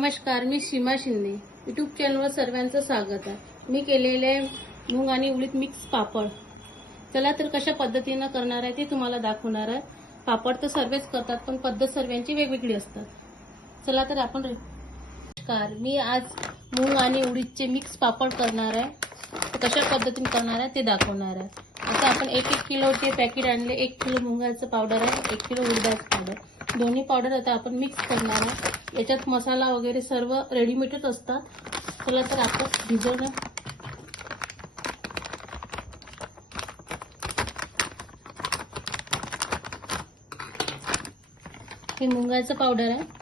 नमस्कार, मी सीमा शिंदे. यूट्यूब चॅनलवर सर्वांचं स्वागत आहे. मी केलेले मूग आणि उडीद मिक्स पापड. चला तर कशा पद्धतीनं करणार आहे ते तुम्हाला दाखवणार आहे. पापड तर सर्वच करतात, पण पद्धत सर्वांची वेगवेगळी असतात. चला तर आपण नमस्कार, मी आज मूग आणि उडीदचे मिक्स पापड करणार आहे. कशा पद्धतीने करणार आहे ते दाखवणार आहे. आता आपण 1-1 किलोचे पॅकेट आणले. 1 किलो मुगाचं पावडर आहे, 1 किलो उडदाचं पावडर. दोन्ही पावडर आता आपण मिक्स करणार आहे. याच्यात मसाला वगैरे सर्व रेडीमेडच असतात. चला तर आपण भिजवणं. हे मुगाचं पावडर आहे.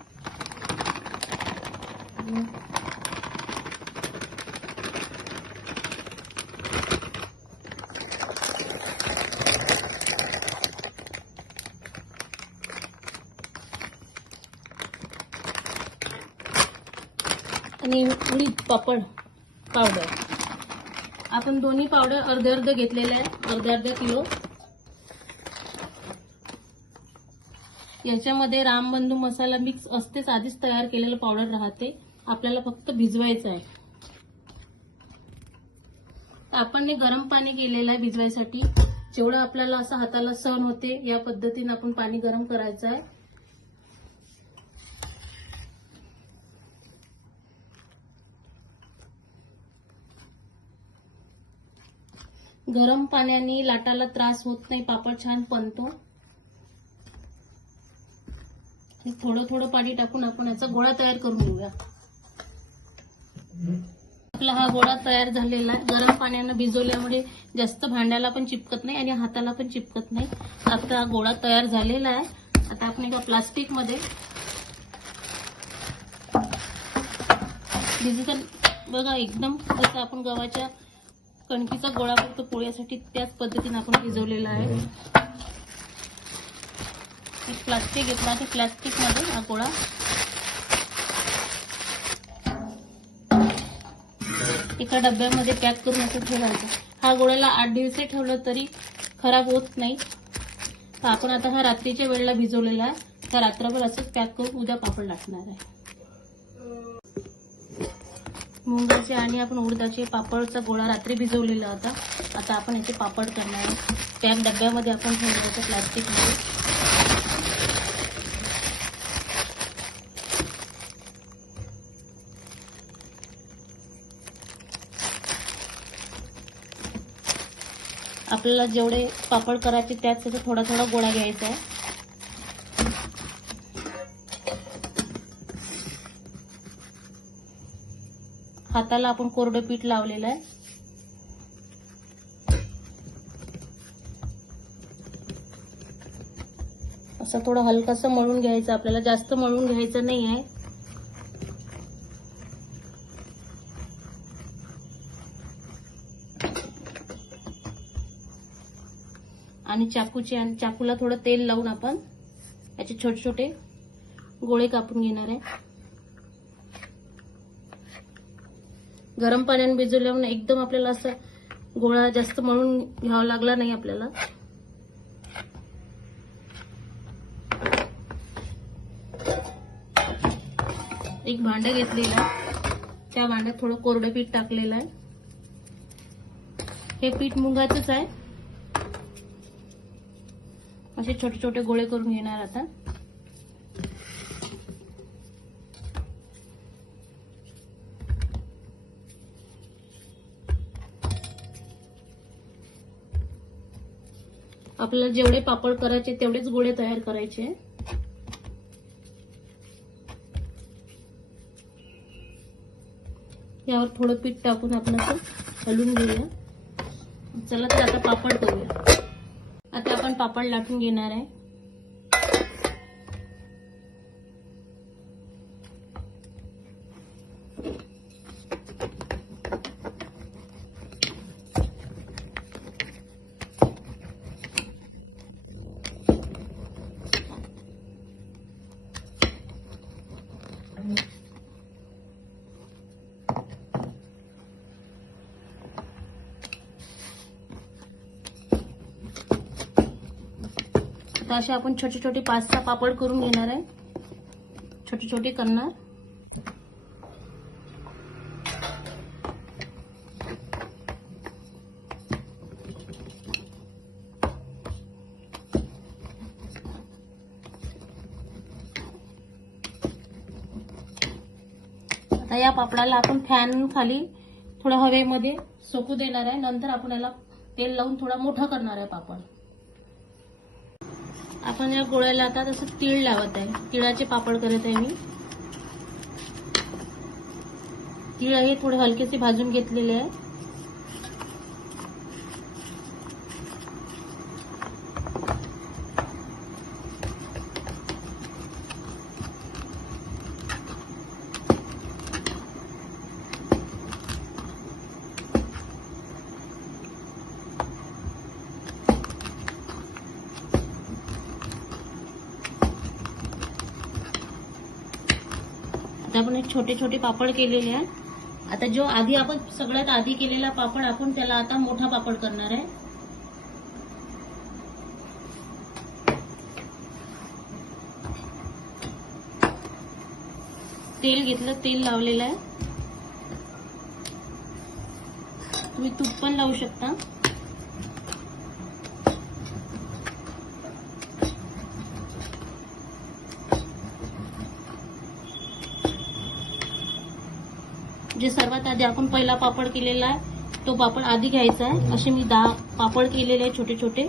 आणि उडीद पापड पावडर आपण दोन्ही पावडर अर्धे घेतलेले आहे, अर्धा किलो. याच्यामध्ये रामबंधू मसाला मिक्स असतेच, आधीच तयार केलेलं पावडर राहते. आपल्याला फक्त भिजवायचं आहे. आपण गरम पाणी केलेलं आहे भिजवायसाठी. जेवढं आपल्याला असं हाताला सहन होते या पद्धतीने आपण पाणी गरम करायचं आहे. गरम पाण्याने लाटाला त्रास होत नाही, पापड छान बनतो. थोडं थोडं पाणी टाकून आपण याचा गोळा तयार करून घेऊया. आपला हा गोळा तयार झालेला आहे. गरम पाण्याने भिजवल्यामुळे जास्त भांड्याला पण चिपकत नाही आणि हाताला पण चिपकत नाही. आता गोळा तयार झालेला आहे. आता आपण एका प्लास्टिक मध्ये भिजत बघा, एकदम जसं आपण गव्हाच्या कणकीचा गोळा करतो पोळ्यासाठी त्याच पद्धतीने आपण भिजवलेला आहे. एक प्लास्टिक घेतला, ते प्लास्टिक मध्ये हा गोळा एका डब्यामध्ये पॅक करून असं ठेवायचा. हा गोळ्याला 8 दिवस ठेवलं तरी खराब होत नाही. तर आपण आता हा रात्रीच्या वेळेला भिजवलेला आहे. तर रात्रभर असंच पॅक करून उद्या पापड लाटणार आहे. मुगाचे आणि आपण उडदाचे पापडचा गोळा रात्री भिजवलेला होता. आता आपण याचे पापड करणार आहे. पॅक डब्यामध्ये आपण ठेवलं प्लास्टिक मध्ये. आपल्याला जेवढे पापड करायचे त्यात थोडा थोडा गोळा घ्यायचा आहे. हाताला आपण कोरडं पीठ लावलेलं आहे. असं थोडं हलकसं मळून घ्यायचं. आपल्याला जास्त मळून घ्यायचं नाही आहे. आणि चाकूला थोडं तेल लावून आपण याचे छोटे छोटे गोळे कापून घेणार आहे. गरम पाण्याने भिजवल्यामुळे एकदम आपल्याला असं गोळा जास्त मळून घ्यावा लागला नाही. आपल्याला एक भांडं घेतलेलं आहे. त्या भांड्यात थोडं कोरडं पीठ टाकलेलं आहे. हे पीठ मुगाचंच आहे. असे छोटे छोटे गोळे करून घेणार. आता आपल्याला जेवढे पापड करायचे तेवढेच गोळे तयार करायचे. यावर थोडं पीठ टाकून आपण असं हलवून घेऊया. चला तर आता पापड करूया. आता आपण पापड लाटून घेणार आहे. तर असे आपण छोटे छोटे 5-6 पापड करून घेणार आहे. छोटे छोटे करणार. आता या पापडाला आपण फॅन खाली थोडं हवेमध्ये सोकू देणार आहे. नंतर आपण याला तेल लावून थोडा मोठा करणार आहे पापड. आपण या गोळ्याला आता तसं तीळ लावत आहे. तिळाचे पापड करत आहे मी. तीळ हे थोडे हलकेसे भाजून घेतलेले आहे. आता आपण एक छोटे छोटे पापड केलेले आहे. आता जो आधी आपण सगळ्यात आधी केलेला पापड आपण त्याला आता मोठा पापड करणार आहे. तेल घेतलं, तेल लावलेलं आहे. तुम्ही तूप पण लावू शकता. जे सर्वात आधी आपण पहिला पापड केलेला आहे तो पापड आधी घ्यायचा आहे. असे मी 10 पापड केलेले आहे छोटे छोटे.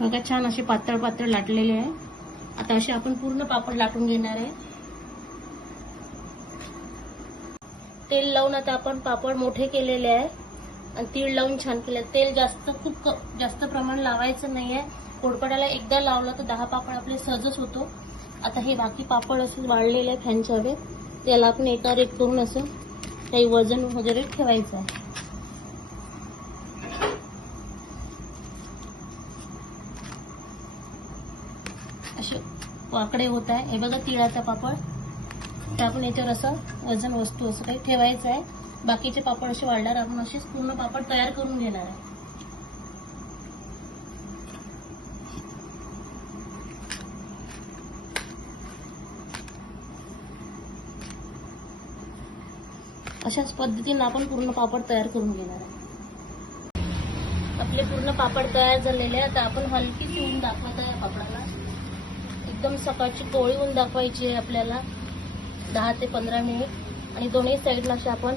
बघा छान असे पातळ पातळ लाटलेले आहे. आता असे आपण पूर्ण पापड लाटून घेणार आहे. तेल लावून आता आपण पापड मोठे केलेले आहे आणि तीळ लावून छान केले. तेल खूप जास्त प्रमाण लावायचं नाहीये. पोळपाटाला एकदा लावलं तर 10 पापड आपले सहजच होतो. आता हे बाकी पापड असे वाळलेले आहे फॅनच्या हवेत, त्याला आपण एकावर एक करून असं काही वजन वगैरे ठेवायचं आहे. असे वाकडे होत आहे. हे बघा तिळाचा पापड. तर आपण याच्यावर असं वजन वस्तू असं काही ठेवायचं आहे. बाकीचे पापड असे वाढणार आपण असेच पूर्ण पापड तयार करून घेणार आहे. अशाच पद्धतीने आपण पूर्ण पापड तयार करून घेणार आहे. आपले पूर्ण पापड तयार झालेले आहे. आता आपण हलकीशी ऊन दाखवत आहे पापडाला. एकदम सकाळची कोवळी ऊन दाखवायची आहे आपल्याला 10 ते 15 मिनिट. आणि दोन्ही साईडला असे आपण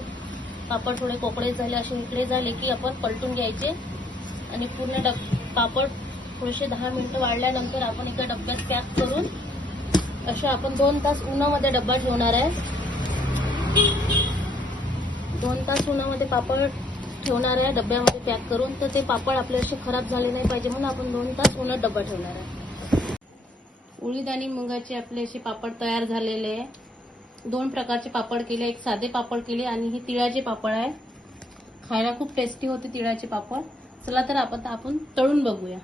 पापड थोडे कोकडे झाले असे इकडे झाले की आपण पलटून घ्यायचे आणि पूर्ण पापड थोडेसे 10 मिनिटं वाढल्यानंतर आपण एका डब्यात पॅक करून असे आपण 2 तास उन्हामध्ये डब्बा ठेवणार आहे. 2 तास उन्हामध्ये पापड ठेवणार आहे डब्यामध्ये पॅक करून. तर ते पापड आपले असे खराब झाले नाही पाहिजे म्हणून आपण 2 तास उन्हात डब्बा ठेवणार आहे. उडीद आणि मुगाचे आपले असे पापड तयार झालेले आहे. 2 प्रकारचे पापड केले, एक साधे पापड केले आणि हे तिळाचे पापड आहे. खायला खूप टेस्टी होते तिळाचे पापड. चला तर आपण तळून बघूया.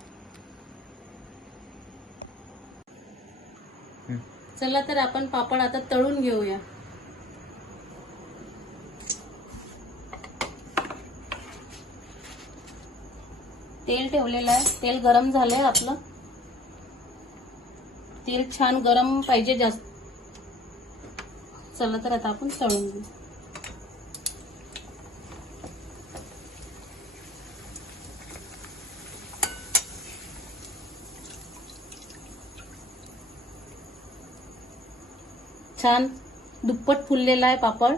चला तर आपण पापड आता तळून घेऊया. तेल ठेवलेलं आहे. तेल गरम झालंय आपलं. तेल छान गरम पाहिजे जास्त. चला तर आता आपण तळून घेऊ. छान दुप्पट फुललेला आहे पापड.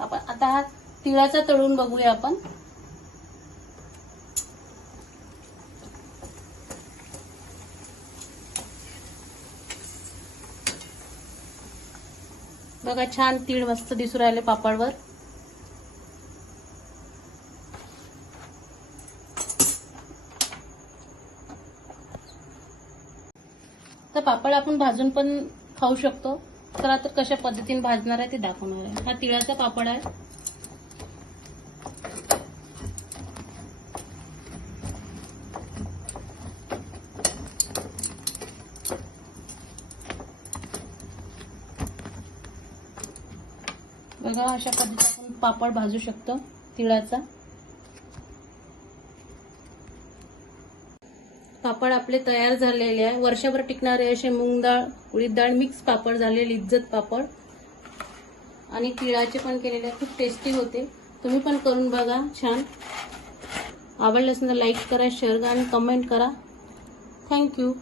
आपण आता हा तिळाचा तळून बघूया आपण. बघा छान तीळ मस्त दिसू राहिले पापडवर. तर पापड आपण भाजून पण खाऊ शकतो. चला तर कशा पद्धतीने भाजणार आहे ते दाखवणार आहे. हा तिळाचा पापड आहे. बघा अशा पद्धतीने आपण पापड भाजू शकतो तिळाचा. पापड आपले तयार झालेले आहे. वर्षभर टिकणारे असे मूग डाळ उडीद डाळ मिक्स पापड झाले लिज्जत पापड आणि तिळाचे पण केलेले खूप टेस्टी होते. तुम्ही पण करून बघा. छान आवडलं असेल तर लाईक करा, शेअर करा आणि कमेंट करा. थँक्यू.